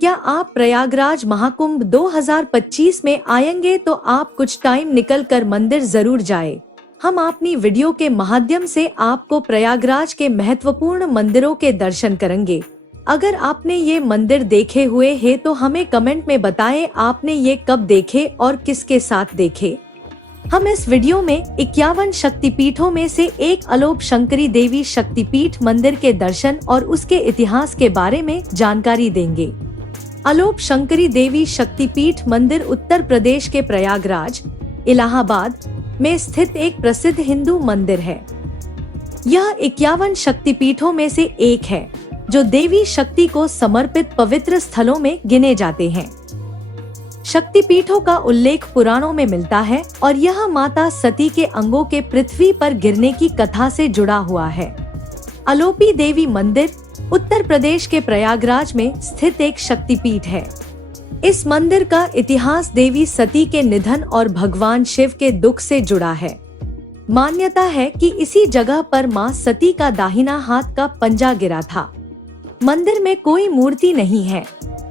क्या आप प्रयागराज महाकुंभ 2025 में आएंगे तो आप कुछ टाइम निकल कर मंदिर जरूर जाएं। हम अपनी वीडियो के माध्यम से आपको प्रयागराज के महत्वपूर्ण मंदिरों के दर्शन करेंगे। अगर आपने ये मंदिर देखे हुए हैं तो हमें कमेंट में बताएं आपने ये कब देखे और किसके साथ देखे। हम इस वीडियो में 51 शक्तिपीठों में से एक अलोप शंकरी देवी शक्तिपीठ मंदिर के दर्शन और उसके इतिहास के बारे में जानकारी देंगे। अलोप शंकरी देवी शक्तिपीठ मंदिर उत्तर प्रदेश के प्रयागराज, इलाहाबाद में स्थित एक प्रसिद्ध हिंदू मंदिर है। यह 51 शक्तिपीठों में से एक है जो देवी शक्ति को समर्पित पवित्र स्थलों में गिने जाते हैं। शक्तिपीठों का उल्लेख पुराणों में मिलता है और यह माता सती के अंगों के पृथ्वी पर गिरने की कथा से जुड़ा हुआ है। अलोपी देवी मंदिर उत्तर प्रदेश के प्रयागराज में स्थित एक शक्तिपीठ है। इस मंदिर का इतिहास देवी सती के निधन और भगवान शिव के दुख से जुड़ा है। मान्यता है कि इसी जगह पर मां सती का दाहिना हाथ का पंजा गिरा था। मंदिर में कोई मूर्ति नहीं है,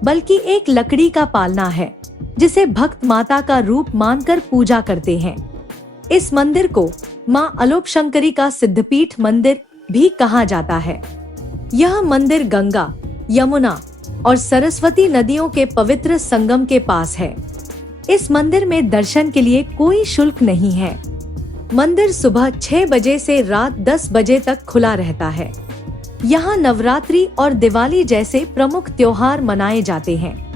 बल्कि एक लकड़ी का पालना है जिसे भक्त माता का रूप मानकर पूजा करते हैं। इस मंदिर को मां अलोप शंकरी का सिद्धपीठ मंदिर भी कहा जाता है। यह मंदिर गंगा, यमुना और सरस्वती नदियों के पवित्र संगम के पास है। इस मंदिर में दर्शन के लिए कोई शुल्क नहीं है। मंदिर सुबह 6 बजे से रात 10 बजे तक खुला रहता है। यहाँ नवरात्रि और दिवाली जैसे प्रमुख त्योहार मनाए जाते हैं।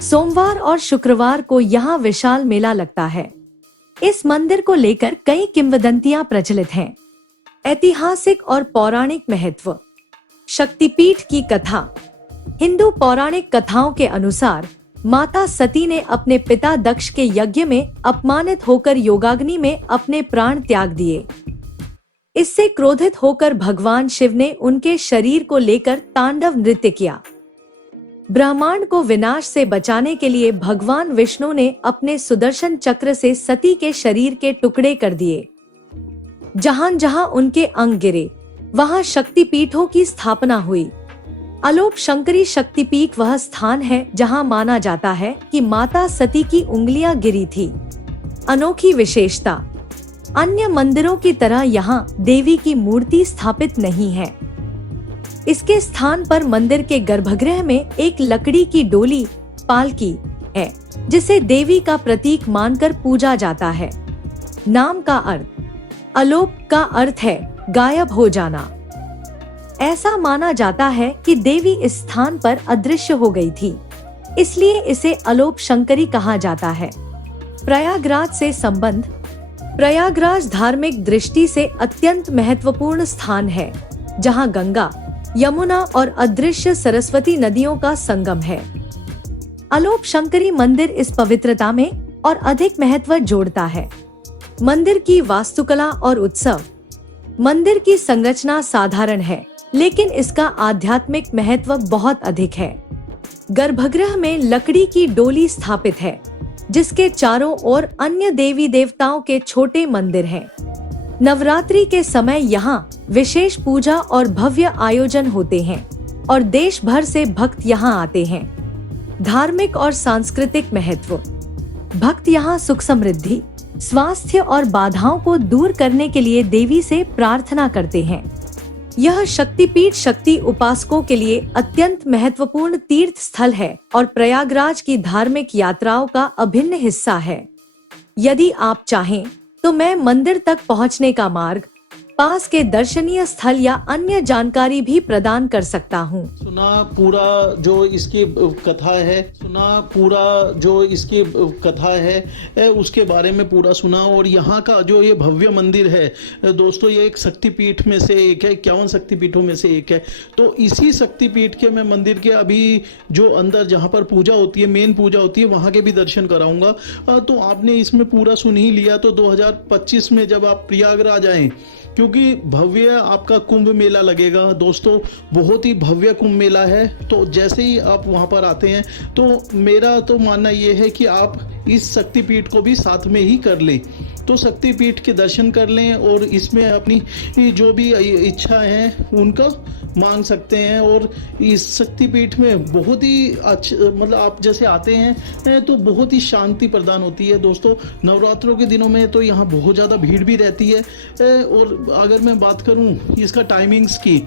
सोमवार और शुक्रवार को यहाँ विशाल मेला लगता है। इस मंदिर को लेकर कई किंवदंतियां प्रचलित हैं। ऐतिहासिक और पौराणिक महत्व। शक्तिपीठ की कथा। हिंदू पौराणिक कथाओं के अनुसार माता सती ने अपने पिता दक्ष के यज्ञ में अपमानित होकर योगाग्नि में अपने प्राण त्याग दिए। इससे क्रोधित होकर भगवान शिव ने उनके शरीर को लेकर तांडव नृत्य किया। ब्रह्मांड को विनाश से बचाने के लिए भगवान विष्णु ने अपने सुदर्शन चक्र से सती के शरीर के टुकड़े कर दिए। जहां जहां उनके अंग गिरे वहां शक्तिपीठों की स्थापना हुई। अलोप शंकरी शक्तिपीठ वह स्थान है जहां माना जाता है कि माता सती की उंगलियां गिरी थी। अनोखी विशेषता। अन्य मंदिरों की तरह यहाँ देवी की मूर्ति स्थापित नहीं है। इसके स्थान पर मंदिर के गर्भगृह में एक लकड़ी की डोली, पालकी है जिसे देवी का प्रतीक मानकर पूजा जाता है। नाम का अर्थ। अलोप का अर्थ है गायब हो जाना। ऐसा माना जाता है कि देवी इस स्थान पर अदृश्य हो गई थी, इसलिए इसे अलोप शंकरी कहा जाता है। प्रयागराज से संबंध। प्रयागराज धार्मिक दृष्टि से अत्यंत महत्वपूर्ण स्थान है, जहां गंगा, यमुना और अदृश्य सरस्वती नदियों का संगम है। अलोप शंकरी मंदिर इस पवित्रता में और अधिक महत्व जोड़ता है। मंदिर की वास्तुकला और उत्सव। मंदिर की संरचना साधारण है, लेकिन इसका आध्यात्मिक महत्व बहुत अधिक है। गर्भगृह में लकड़ी की डोली स्थापित है, जिसके चारों ओर अन्य देवी देवताओं के छोटे मंदिर हैं। नवरात्रि के समय यहाँ विशेष पूजा और भव्य आयोजन होते हैं और देश भर से भक्त यहाँ आते हैं। धार्मिक और सांस्कृतिक महत्व। भक्त यहाँ सुख समृद्धि, स्वास्थ्य और बाधाओं को दूर करने के लिए देवी से प्रार्थना करते हैं। यह शक्तिपीठ शक्ति उपासकों के लिए अत्यंत महत्वपूर्ण तीर्थ स्थल है और प्रयागराज की धार्मिक यात्राओं का अभिन्न हिस्सा है। यदि आप चाहें तो मैं मंदिर तक पहुंचने का मार्ग, पास के दर्शनीय स्थल या अन्य जानकारी भी प्रदान कर सकता हूं। सुना पूरा जो इसकी कथा है उसके बारे में पूरा सुना। और यहाँ का जो ये भव्य मंदिर है दोस्तों, ये एक शक्तिपीठ में से एक है, 51 शक्तिपीठों में से एक है। तो इसी शक्तिपीठ के मैं मंदिर के अभी जो अंदर जहाँ पर पूजा होती है, मेन पूजा होती है, वहाँ के भी दर्शन कराऊंगा। तो आपने इसमें पूरा सुन ही लिया। तो 2025 में जब आप प्रयागराज आएँ, क्योंकि भव्य आपका कुंभ मेला लगेगा दोस्तों, बहुत ही भव्य कुंभ मेला है। तो जैसे ही आप वहां पर आते हैं तो मेरा तो मानना ये है कि आप इस शक्तिपीठ को भी साथ में ही कर लें। तो शक्तिपीठ के दर्शन कर लें और इसमें अपनी जो भी इच्छा है उनका मांग सकते हैं। और इस शक्तिपीठ में बहुत ही अच्छा, मतलब आप जैसे आते हैं तो बहुत ही शांति प्रदान होती है दोस्तों। नवरात्रों के दिनों में तो यहाँ बहुत ज़्यादा भीड़ भी रहती है। और अगर मैं बात करूँ इसका टाइमिंग्स की,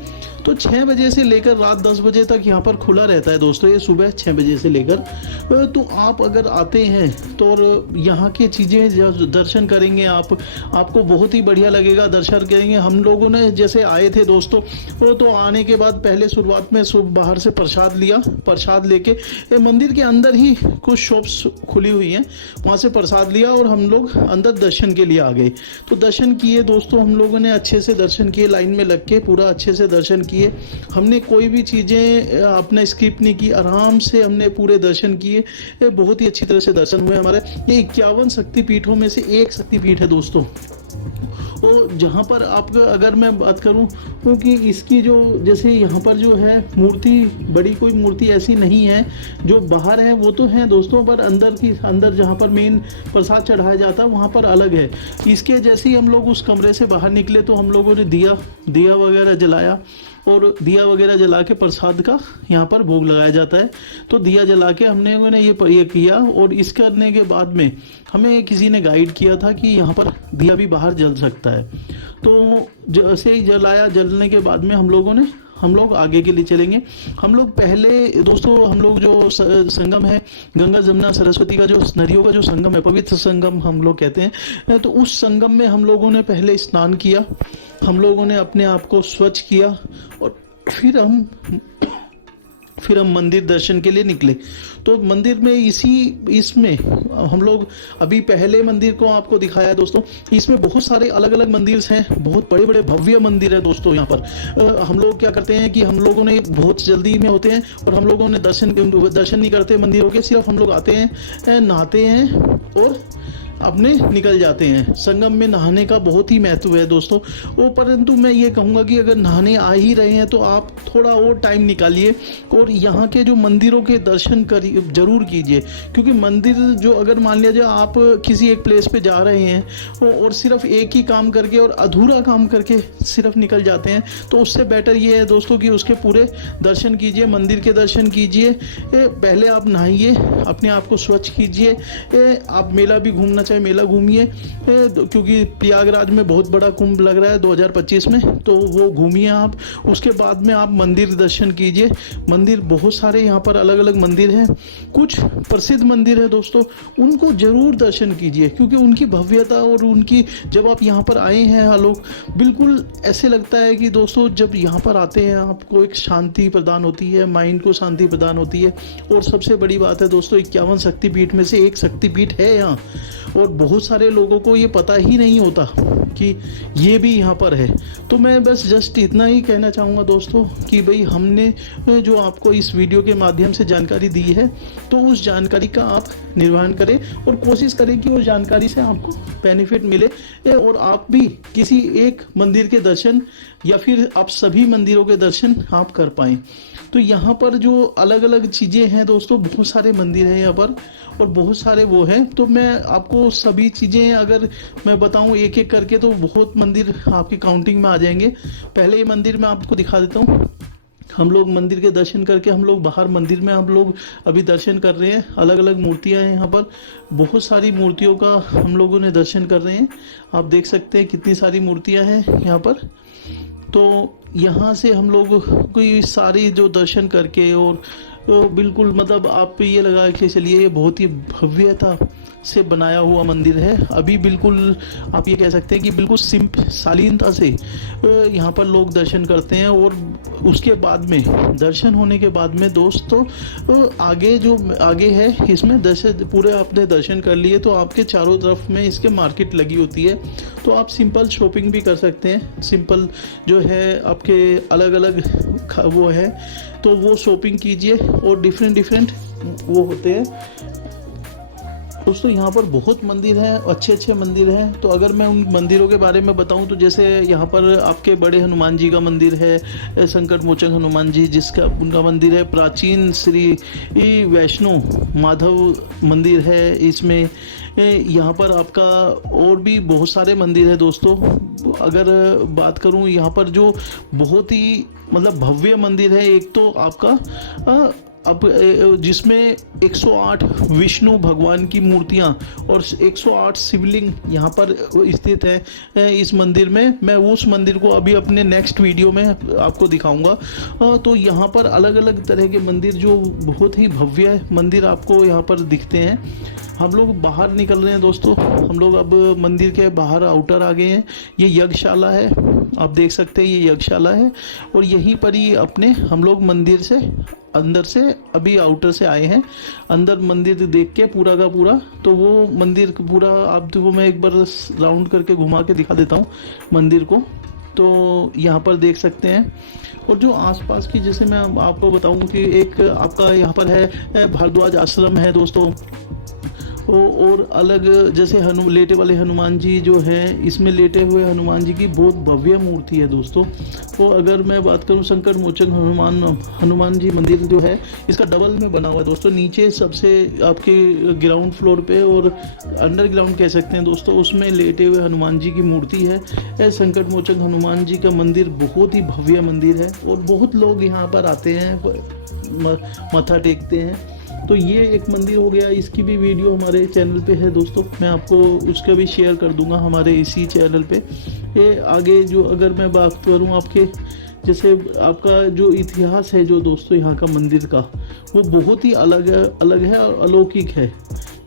तो 6 बजे से लेकर रात 10 बजे तक यहाँ पर खुला रहता है दोस्तों, ये सुबह 6 बजे से लेकर। तो आप अगर आते हैं तो और यहाँ की चीज़ें दर्शन करेंगे आपको बहुत ही बढ़िया लगेगा। दर्शन करेंगे, हम लोगों ने जैसे आए थे दोस्तों, तो आने के बाद पहले शुरुआत में बाहर से प्रसाद लिया। प्रसाद लेके मंदिर के अंदर ही कुछ शॉप्स खुली हुई हैं, वहाँ से प्रसाद लिया और हम लोग अंदर दर्शन के लिए आ गए। तो दर्शन किए दोस्तों, हम लोगों ने अच्छे से दर्शन किए, लाइन में लग के पूरा अच्छे से दर्शन किए। हमने कोई भी चीज़ें अपना स्किप नहीं की, आराम से हमने पूरे दर्शन किए। बहुत ही अच्छी तरह से दर्शन हुए हमारे। ये 51 शक्तिपीठों में से एक शक्तिपीठ है दोस्तों। तो जहाँ पर आप, अगर मैं बात करूँ क्योंकि इसकी जो जैसे यहाँ पर जो है मूर्ति, बड़ी कोई मूर्ति ऐसी नहीं है। जो बाहर है वो तो है दोस्तों, पर अंदर जहाँ पर मेन प्रसाद चढ़ाया जाता है वहाँ पर अलग है। इसके जैसे ही हम लोग उस कमरे से बाहर निकले तो हम लोगों ने दिया वगैरह जलाया, और दिया वगैरह जला के प्रसाद का यहाँ पर भोग लगाया जाता है। तो दिया जला के हमने ये किया, और इस करने के बाद में हमें किसी ने गाइड किया था कि यहाँ पर दिया भी बाहर जल सकता है। तो जैसे ही जलने के बाद में हम लोग आगे के लिए चलेंगे। हम लोग पहले दोस्तों, हम लोग जो संगम है गंगा जमुना सरस्वती का, जो नदियों का जो संगम है, पवित्र संगम हम लोग कहते हैं, तो उस संगम में हम लोगों ने पहले स्नान किया। हम लोगों ने अपने आप को स्वच्छ किया और फिर हम मंदिर दर्शन के लिए निकले। तो मंदिर में इसमें हम लोग अभी पहले मंदिर को आपको दिखाया है दोस्तों। इसमें बहुत सारे अलग अलग मंदिर हैं, बहुत बड़े बड़े भव्य मंदिर है दोस्तों। यहाँ पर हम लोग क्या करते हैं कि हम लोगों ने बहुत जल्दी में होते हैं और हम लोगों ने दर्शन नहीं करते मंदिरों के। सिर्फ हम लोग आते हैं, नहाते हैं और अपने निकल जाते हैं। संगम में नहाने का बहुत ही महत्व है दोस्तों। परंतु मैं ये कहूँगा कि अगर नहाने आ ही रहे हैं तो आप थोड़ा और टाइम निकालिए और यहाँ के जो मंदिरों के दर्शन करिए, जरूर कीजिए। क्योंकि मंदिर जो, अगर मान लिया जाए आप किसी एक प्लेस पे जा रहे हैं और सिर्फ एक ही काम करके और अधूरा काम करके सिर्फ निकल जाते हैं, तो उससे बेटर ये है दोस्तों कि उसके पूरे दर्शन कीजिए, मंदिर के दर्शन कीजिए। पहले आप नहाइए, अपने आप को स्वच्छ कीजिए। आप मेला भी घूमना चाहे मेला घूमिए, क्योंकि प्रयागराज में बहुत बड़ा कुंभ लग रहा है 2025 में, तो वो घूमिए आप। उसके बाद में आप मंदिर दर्शन कीजिए। मंदिर बहुत सारे यहाँ पर अलग अलग मंदिर हैं, कुछ प्रसिद्ध मंदिर है दोस्तों, उनको जरूर दर्शन कीजिए। क्योंकि उनकी भव्यता और उनकी, जब आप यहाँ पर आए हैं आलोक, बिल्कुल ऐसे लगता है कि दोस्तों जब यहाँ पर आते हैं आपको एक शांति प्रदान होती है, माइंड को शांति प्रदान होती है। और सबसे बड़ी बात है दोस्तों, 51 शक्तिपीठ में से एक शक्तिपीठ है यहाँ, और बहुत सारे लोगों को ये पता ही नहीं होता कि ये भी यहाँ पर है। तो मैं बस जस्ट इतना ही कहना चाहूँगा दोस्तों कि भाई हमने जो आपको इस वीडियो के माध्यम से जानकारी दी है, तो उस जानकारी का आप निर्वहन करें और कोशिश करें कि उस जानकारी से आपको बेनिफिट मिले और आप भी किसी एक मंदिर के दर्शन या फिर आप सभी मंदिरों के दर्शन आप कर पाएँ। तो यहाँ पर जो अलग अलग चीज़ें हैं दोस्तों, बहुत सारे मंदिर हैं यहाँ पर और बहुत सारे वो हैं। तो मैं आपको सभी चीज़ें अगर मैं बताऊँ एक एक करके तो बहुत मंदिर आपकी काउंटिंग में आ जाएंगे। पहले ये मंदिर मैं आपको दिखा देता हूँ। हम लोग मंदिर के दर्शन करके हम लोग बाहर मंदिर में हम लोग अभी दर्शन कर रहे हैं। अलग अलग मूर्तियां हैं यहाँ पर, बहुत सारी मूर्तियों का हम लोगों ने दर्शन कर रहे हैं। आप देख सकते हैं कितनी सारी मूर्तियां हैं यहाँ पर। तो यहाँ से हम लोग कोई सारी जो दर्शन करके और तो बिल्कुल मतलब आप ये लगा के चलिए, ये बहुत ही भव्यता से बनाया हुआ मंदिर है। अभी बिल्कुल आप ये कह सकते हैं कि बिल्कुल शालीनता से यहाँ पर लोग दर्शन करते हैं। और उसके बाद में दर्शन होने के बाद में दोस्तों आगे जो आगे है, इसमें दर्शन पूरे आपने दर्शन कर लिए तो आपके चारों तरफ में इसके मार्केट लगी होती है। तो आप सिंपल शॉपिंग भी कर सकते हैं। सिंपल जो है आपके अलग अलग वो है, तो वो शॉपिंग कीजिए। और डिफरेंट वो होते हैं दोस्तों यहाँ पर बहुत मंदिर हैं, अच्छे अच्छे मंदिर हैं। तो अगर मैं उन मंदिरों के बारे में बताऊं तो जैसे यहाँ पर आपके बड़े हनुमान जी का मंदिर है, संकट मोचन हनुमान जी जिसका उनका मंदिर है। प्राचीन श्री वैष्णो माधव मंदिर है इसमें। यहाँ पर आपका और भी बहुत सारे मंदिर है दोस्तों। अगर बात करूँ यहाँ पर जो बहुत ही मतलब भव्य मंदिर है, एक तो आपका अब जिसमें 108 विष्णु भगवान की मूर्तियां और 108 शिवलिंग यहाँ पर स्थित है इस मंदिर में। मैं उस मंदिर को अभी अपने नेक्स्ट वीडियो में आपको दिखाऊंगा। तो यहाँ पर अलग अलग तरह के मंदिर जो बहुत ही भव्य मंदिर आपको यहाँ पर दिखते हैं। हम लोग बाहर निकल रहे हैं दोस्तों, हम लोग अब मंदिर के बाहर आउटर आ गए हैं। ये यज्ञशाला है, आप देख सकते हैं ये यज्ञशाला है। और यहीं पर ही अपने हम लोग मंदिर से अंदर से अभी आउटर से आए हैं। अंदर मंदिर देख के पूरा का पूरा, तो वो मंदिर पूरा आपको मैं एक बार राउंड करके घुमा के दिखा देता हूँ मंदिर को। तो यहाँ पर देख सकते हैं। और जो आसपास की, जैसे मैं आपको बताऊं कि एक आपका यहाँ पर है भारद्वाज आश्रम है दोस्तों। और अलग जैसे लेटे वाले हनुमान जी जो हैं, इसमें लेटे हुए हनुमान जी की बहुत भव्य मूर्ति है दोस्तों। तो अगर मैं बात करूं संकट मोचन हनुमान जी मंदिर जो है, इसका डबल में बना हुआ है दोस्तों। नीचे सबसे आपके ग्राउंड फ्लोर पे और अंडरग्राउंड कह सकते हैं दोस्तों, उसमें लेटे हुए हनुमान जी की मूर्ति है। संकट मोचन हनुमान जी का मंदिर बहुत ही भव्य मंदिर है और बहुत लोग यहाँ पर आते हैं, मत्था टेकते हैं। तो ये एक मंदिर हो गया, इसकी भी वीडियो हमारे चैनल पे है दोस्तों, मैं आपको उसका भी शेयर कर दूंगा हमारे इसी चैनल पे। ये आगे जो अगर मैं बात करूं आपके, जैसे आपका जो इतिहास है जो दोस्तों यहाँ का मंदिर का, वो बहुत ही अलग है और अलौकिक है।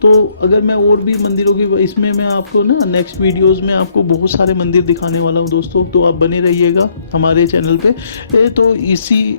तो अगर मैं और भी मंदिरों की इसमें मैं आपको ना नेक्स्ट वीडियोस में आपको बहुत सारे मंदिर दिखाने वाला हूँ दोस्तों, तो आप बने रहिएगा हमारे चैनल पे। तो इसी